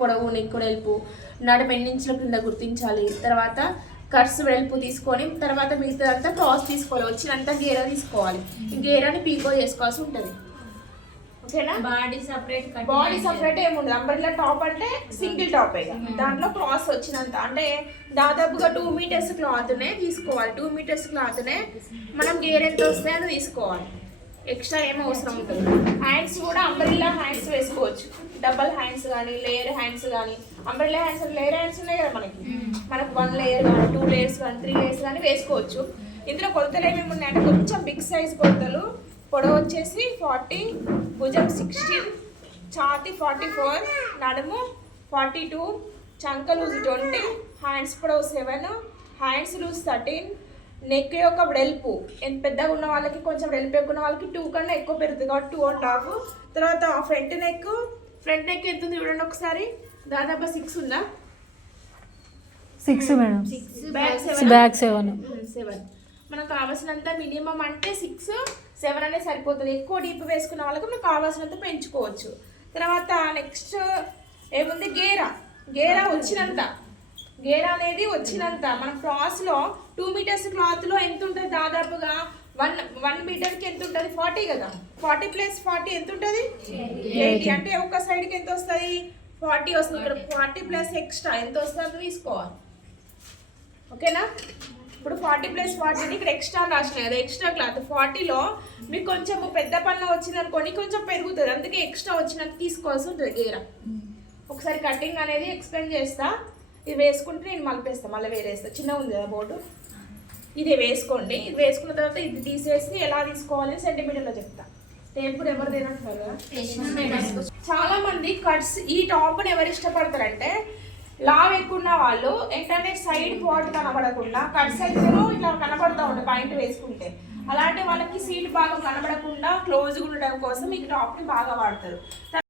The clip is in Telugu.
పొడవు నెక్ వెడల్పు నడుము ఎన్నించుల కింద గుర్తించాలి. తర్వాత కట్స్ వెడల్పు తీసుకొని తర్వాత మిగతాదంతా క్రాస్ తీసుకోవాలి. వచ్చినంత గేరా తీసుకోవాలి. ఈ గేరాని పీకో చేసుకోవాల్సి ఉంటుంది. ఓకేనా? బాడీ సపరేట్ ఏముండదు. అంబ్రెల్లా టాప్ అంటే సింగిల్ టాప్. దాంట్లో క్రాస్ వచ్చినంత అంటే దాదాపుగా 2 మీటర్స్ క్లాత్నే తీసుకోవాలి. 2 మీటర్స్ క్లాత్నే మనం గేర్ ఎంత వస్తే అది తీసుకోవాలి. ఎక్స్ట్రా ఏమో అవసరం ఉంటుంది. హ్యాండ్స్ కూడా అంబ్రెల్లా హ్యాండ్స్ వేసుకోవచ్చు. డబల్ హ్యాండ్స్ కానీ లేయర్ హ్యాండ్స్ కానీ అంబ్రెల్లా హ్యాండ్స్ లేయర్ హ్యాండ్స్ ఉన్నాయి కదా మనకు 1 లేయర్ కానీ 2 లేయర్స్ కానీ 3 లేయర్స్ కానీ వేసుకోవచ్చు. ఇందులో కొలతలు ఏమేమి ఉన్నాయంటే కొంచెం బిగ్ సైజ్ కొలతలు. పొడవు వచ్చేసి 40, భుజం 16, ఛాతీ 44, నడుము 42, చంక లూజ్ 20, హ్యాండ్స్ పొడవు 7, హ్యాండ్స్ లూజ్ 13, నెక్ యొక్క వెడల్పు ఎంత పెద్దగా ఉన్న వాళ్ళకి కొంచెం వెడల్పు ఎక్కువ ఉన్న వాళ్ళకి 2 కన్నా ఎక్కువ పెరుగుతుంది కాబట్టి 2.5. తర్వాత ఫ్రంట్ నెక్ ఎంత ఉంది చూడండి ఒకసారి. దాదాపు 6 ఉందా? 6 మేడం. బ్యాక్ 7. మనకు కావాల్సినంత మినిమం అంటే 6, 7 అనేది సరిపోతుంది. ఎక్కువ డీప్ వేసుకున్న వాళ్ళకి మనకు కావాల్సినంత పెంచుకోవచ్చు. తర్వాత నెక్స్ట్ ఏముంది? గేరా వచ్చినంత. గేరా అనేది వచ్చినంత మనం క్రాస్లో 2 మీటర్స్ క్లాత్లో ఎంత ఉంటుంది? దాదాపుగా 1 మీటర్కి ఎంత ఉంటుంది? 40 కదా. 40 + 40 ఎంత ఉంటుంది? 80. అంటే ఒక సైడ్కి ఎంత వస్తుంది? 40 వస్తుంది. ఇక్కడ 40 ప్లస్ ఎక్స్ట్రా ఎంత వస్తుందో తీసుకోవాలి. ఓకేనా? ఇప్పుడు 40 + 40 ఇక్కడ ఎక్స్ట్రా రాసినాయి కదా, ఎక్స్ట్రా క్లాత్. 40లో మీకు కొంచెం పెద్ద పన్ను వచ్చింది అనుకోండి, కొంచెం పెరుగుతుంది. అందుకే ఎక్స్ట్రా వచ్చినంత తీసుకోవాల్సి ఉంటుంది గేరా. ఒకసారి కటింగ్ అనేది ఎక్స్ప్లెయిన్ చేస్తా. ఇది వేసుకుంటే నేను మలిపేస్తా, మళ్ళీ వేరేస్తా. చిన్నగా ఉంది కదా బోర్డు. ఇది వేసుకోండి. ఇది వేసుకున్న తర్వాత ఇది తీసేసి ఎలా తీసుకోవాలి సెంటీమీటర్లో చెప్తా. టేప్ కూడా ఎవరు తినంటారు కదా. చాలా మంది కట్స్ ఈ టాప్ని ఎవరు ఇష్టపడతారంటే లావ్ ఎక్కువ ఉన్న వాళ్ళు ఏంటంటే సైడ్ పార్ట్ కనబడకుండా కట్ సైజ్ ఇట్లా కనబడతా ఉంటుంది పాయింట్ వేసుకుంటే. అలాంటి వాళ్ళకి సీట్ బాగా కనబడకుండా క్లోజ్గా ఉండడం కోసం ఈ టాప్ని బాగా వాడతారు.